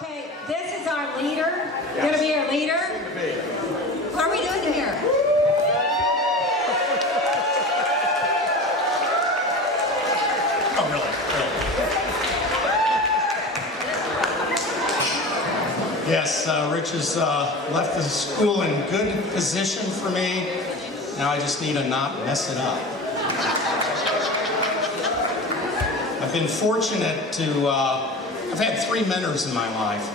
Okay, this is our leader. Yes. Going to be our leader. What are we doing here? Oh, really? Yes, Rich has left the school in good position for me. Now I just need to not mess it up. I've been fortunate to, I've had 3 mentors in my life.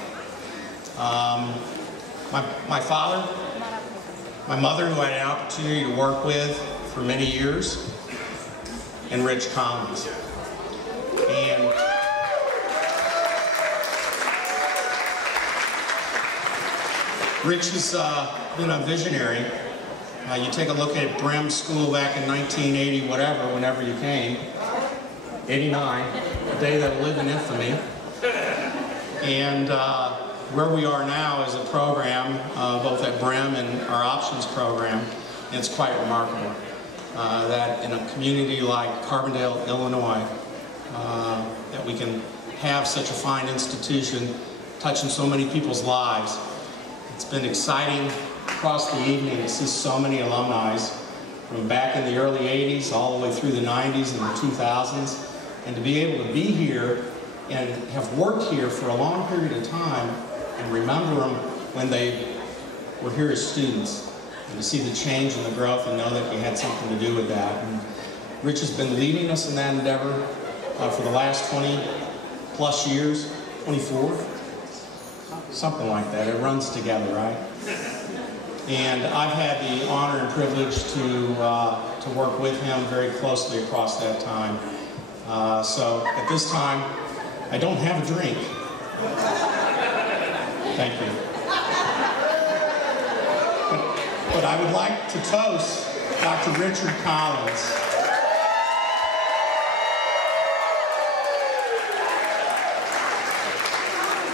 My father, my mother, who I had an opportunity to work with for many years, and Rich Collins. And Rich has been a visionary. You take a look at Brehm School back in 1980, whatever, whenever you came, 89, a day that will live in infamy. And where we are now is a program, both at Brehm and our options program, and it's quite remarkable that in a community like Carbondale, Illinois, that we can have such a fine institution touching so many people's lives. It's been exciting across the evening to see so many alumni from back in the early 80s all the way through the 90s and the 2000s, and to be able to be here and have worked here for a long period of time and remember them when they were here as students, and to see the change and the growth and know that we had something to do with that. And Rich has been leading us in that endeavor for the last 20 plus years, 24, something like that. It runs together, right? And I've had the honor and privilege to work with him very closely across that time. So at this time, I don't have a drink. Thank you. But I would like to toast Dr. Richard Collins.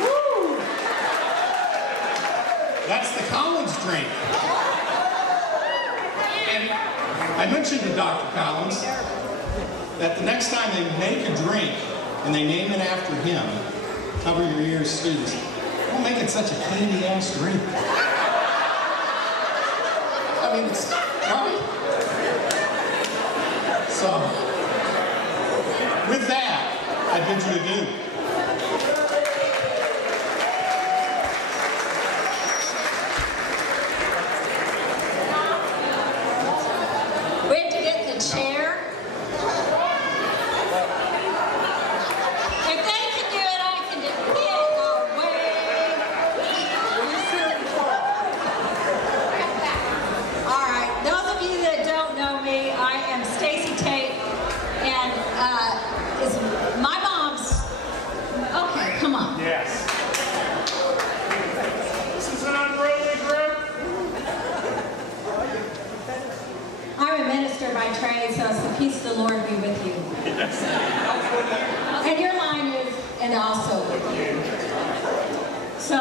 Woo! That's the Collins drink. And I mentioned to Dr. Collins that the next time they make a drink and they name it after him, cover your ears, students, don't make it such a candy-ass drink. I mean, it's, right? So, with that, I bid you adieu. We have to get the chair. If they can do it, I can do it. All right, those of you that don't know me, I am Stacy Tate, and is my mom's. Okay, come on. Yes. This is an unruly group. I'm a minister by trade, so it's the peace of the Lord be with you. Yes. And your line is, and also with you. So,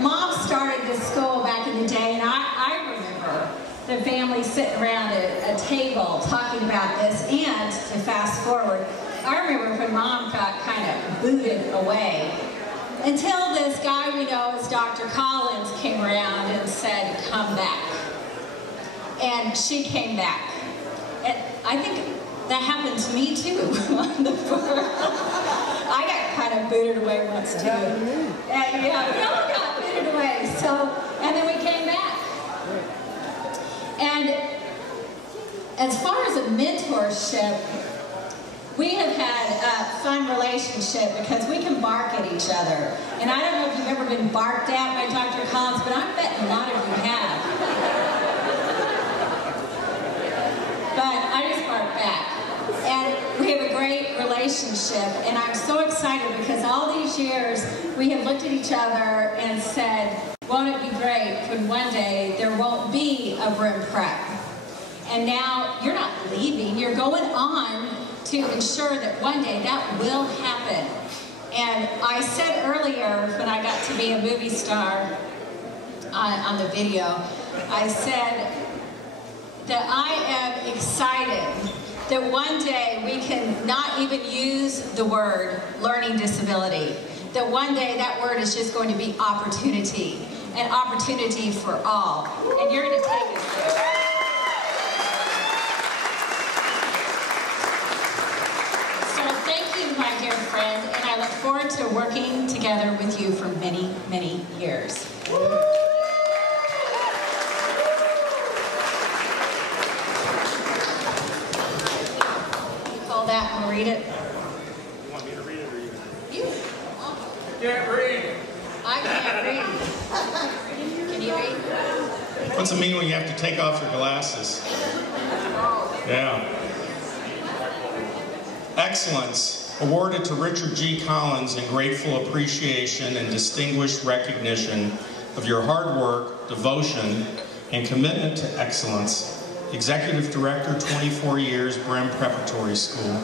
Mom started this school back in the day, and I remember the family sitting around a table talking about this, and to fast forward, I remember when Mom got kind of booted away, until this guy we know as Dr. Collins came around and said, come back. And she came back. And I think that happened to me too. I got kind of booted away once too. Yeah, we all got booted away. So, and then we came back. And as far as a mentorship, we have had a fun relationship because we can bark at each other. And I don't know if you've ever been barked at by Dr. Collins, but I bet a lot of you have. But I just bark back. And we have a great relationship, and I'm so excited because all these years we have looked at each other and said, won't it be great when one day there won't be a Brehm Prep? And now you're not leaving, you're going on to ensure that one day that will happen. And I said earlier when I got to be a movie star on the video, I said that I am excited that one day we can not even use the word learning disability. that one day that word is just going to be opportunity, and opportunity for all. And you're going to take us there. My dear friend, and I look forward to working together with you for many, many years. You call that and read it? You want me to read it or you? You. Can't read. I can't read. Can you read? What's it mean when you have to take off your glasses? Yeah. Excellence. Awarded to Richard G. Collins in grateful appreciation and distinguished recognition of your hard work, devotion, and commitment to excellence. Executive Director, 24 years, Brehm Preparatory School.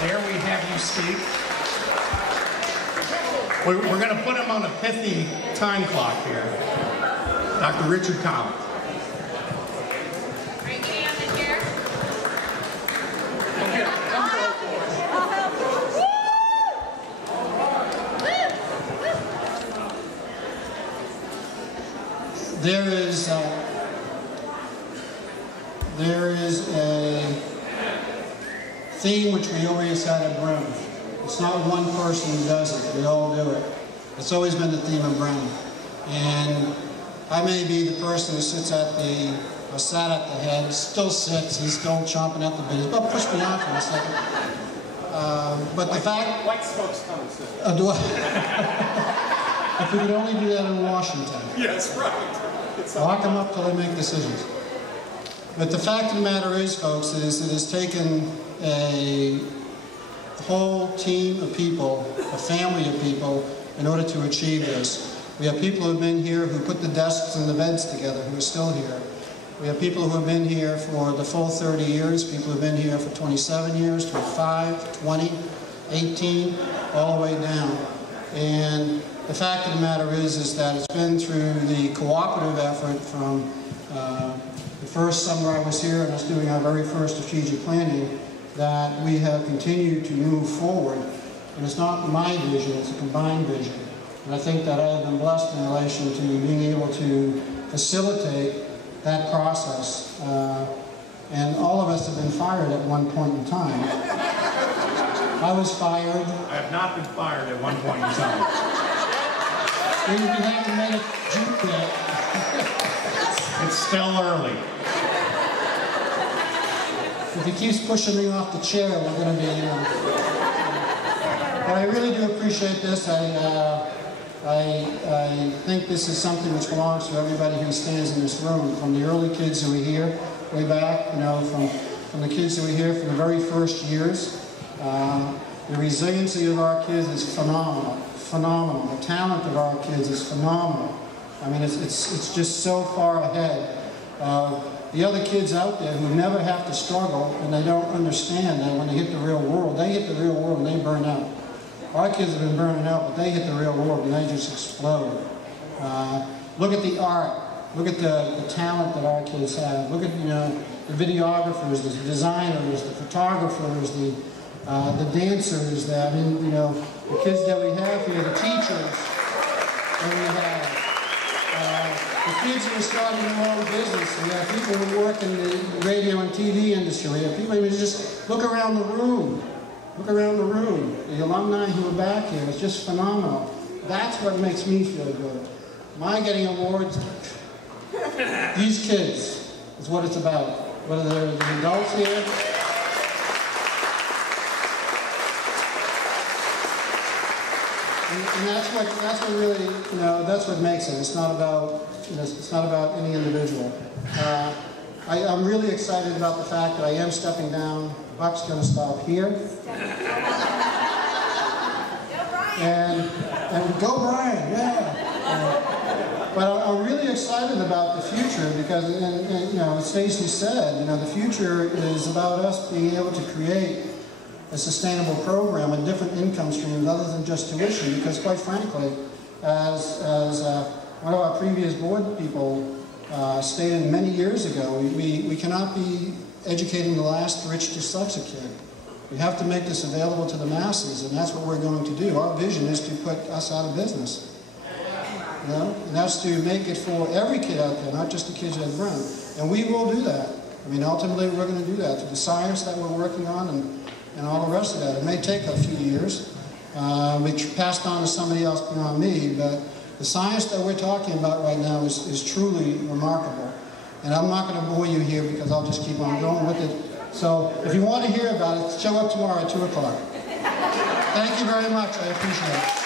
Dare we have you speak? We're going to put him on a pithy time clock here. Dr. Richard Collins. Are you getting on the chair? There is a theme which we always had at Brehm. It's not one person who does it, we all do it. It's always been the theme of Brehm. And I may be the person who sits at the, or sat at the head, still sits, he's still chomping at the bit. But push me out for a second. But the fact... White smoke's coming soon. Do I? If we could only do that in Washington. Yes, right. Lock them up till they make decisions. But the fact of the matter is, folks, is it has taken a whole team of people, a family of people, in order to achieve this. We have people who have been here who put the desks and the beds together who are still here. We have people who have been here for the full 30 years, people who have been here for 27 years, 25, 20, 18, all the way down. And the fact of the matter is that it's been through the cooperative effort from the first summer I was here and us doing our very first strategic planning that we have continued to move forward. And it's not my vision, it's a combined vision. And I think that I have been blessed in relation to being able to facilitate that process. And all of us have been fired at one point in time. I was fired. I have not been fired at one point in time. We haven't made it June yet. It's still early. If he keeps pushing me off the chair, we're going to be, But I really do appreciate this. I think this is something which belongs to everybody who stands in this room, from the early kids who were here way back, from the kids who were here from the very first years. The resiliency of our kids is phenomenal, phenomenal. The talent of our kids is phenomenal. I mean, it's just so far ahead of the other kids out there who never have to struggle, and they don't understand that when they hit the real world, and they burn out. Our kids have been burning out, but they hit the real world and they just explode. Look at the art. Look at the talent that our kids have. Look at the videographers, the designers, the photographers, the dancers. The kids that we have here, the teachers that we have. The kids who are starting their own business. We have people who work in the radio and TV industry. We have people who just look around the room. Look around the room. The alumni who are back here, it's just phenomenal. That's what makes me feel good. My getting awards, these kids is what it's about. Whether they're the adults here, and that's what really, that's what makes it. It's not about any individual. I'm really excited about the fact that I am stepping down. The buck's going to stop here. And go Brian, yeah. But I'm really excited about the future because, as Stacy said, the future is about us being able to create a sustainable program with different income streams other than just tuition, because quite frankly, as one of our previous board people stated many years ago, we cannot be educating the last rich dyslexic kid. We have to make this available to the masses, and that's what we're going to do. Our vision is to put us out of business. You know? And that's to make it for every kid out there, not just the kids at Brehm. And we will do that. I mean, ultimately, we're going to do that through the science that we're working on and all the rest of that. It may take a few years. We passed on to somebody else beyond me, but the science that we're talking about right now is truly remarkable. And I'm not going to bore you here because I'll just keep on going with it. So if you want to hear about it, show up tomorrow at 2 o'clock. Thank you very much. I appreciate it.